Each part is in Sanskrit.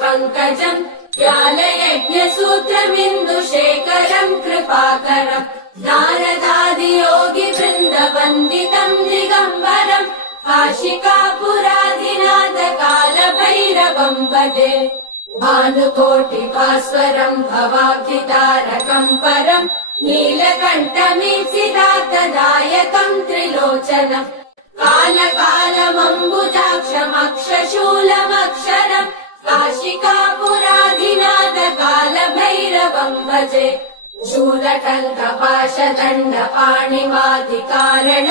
पंकजम् ज्ञानयज्ञसूत्रमिन्दुशेखरम् कृपाकरम् नारदादियोगि वृन्दवन्दितम् दिगम्बरम् काशिकापुराधिनाथ कालभैरवम् भजे भानुकोटिभास्वरम् भवाब्धितारकम् परम् नीलकण्ठमीप्सितार्थदायकम् त्रिलोचनम् कालकालमम्बुजाक्षमक्षशूलमक्षरम् काशिकापुराधिनाथ कालभैरवम् भजे शूलटङ्कपाशदण्डपाणिमादिकारण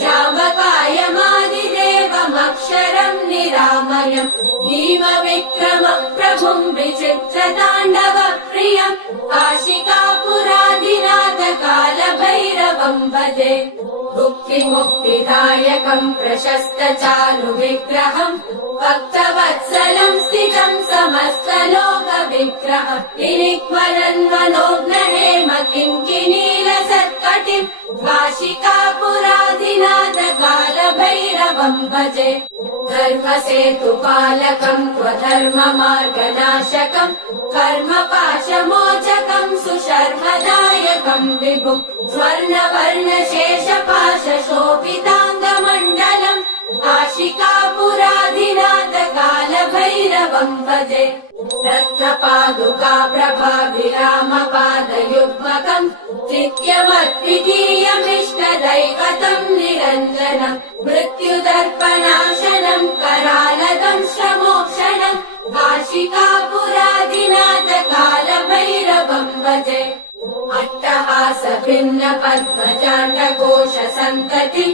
जामकायमादिदेवमक्षरम् निरामयम् भीमविक्रमम् प्रभुम् विचित्रताण्डव प्रियम् काशिकापुराधिनाथ कालभैरवम् भजे मुक्तिमुक्तिदायकम् प्रशस्त चारु विग्रहम् भक्तवत्सलम् स्थितम् समस्तलोक विग्रहम् निरिक्मरन्मनोज्ञ हेम किङ्किणीलसत्कटिम् काशिकापुराधिनाथ कालभैरवम् भजे धर्मसेतुपालकम् त्वधर्ममार्गनाशकम् कर्मपाशमोचकम् सुशर्मदायकम् विभुम् स्वर्णवर्णशेषपाशशोभिताङ्गमण्डलम् काशिकापुराधिनाथ कालभैरवम् भजे रत्नपादुका प्रभाभिरामपादयुग्मकम् नित्यमद्वितीयमिष्टदैवतम् निरञ्जनम् मृत्युदर्पनाशनम् करालदम् श्रमोक्षणम् काशिकापुराधिनाथ कालभैरवम् भजे अट्टहास भिन्न पद्मजाण्डकोश सन्तति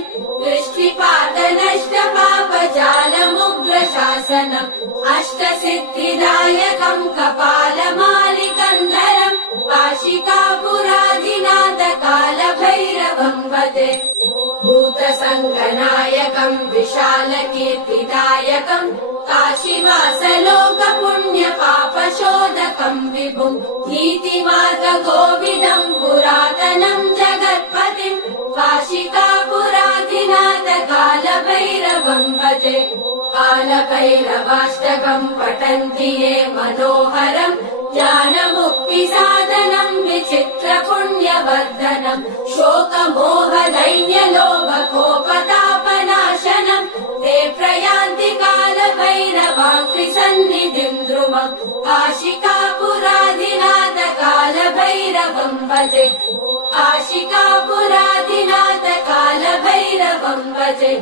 दृष्टिपातनष्ट पापजालमुग्र शासनम् अष्टसिद्धिदायकम् कपालमालिकन्धरम् काशिकापुराधिनाथ कालभैरवम् भजे भूतसङ्गनायकम् विशालकीर्तिदायकम् काशीवासलोकपुण्यपापशोधकम् विभुम् नीतिमार्गगोविदम् पुरातनम् जगत्पतिम् काशिकापुराधिनाथ कालभैरवम् भजे कालभैरवाष्टकम् पठन्ति ये मनोहरम् ज्ञानमुक्तिसाधनम् विचित्रपुण्यवर्धनम् शोकमोहदैन्यलोभकोपतापनाशनम् ते प्रयान्ति कालभैरवाङ्घ्रिसन्निधिम् ध्रुवम् काशिकापुराधिनाथ कालभैरवम् भजे काशिकापुराधिनाथ कालभैरवम् भजे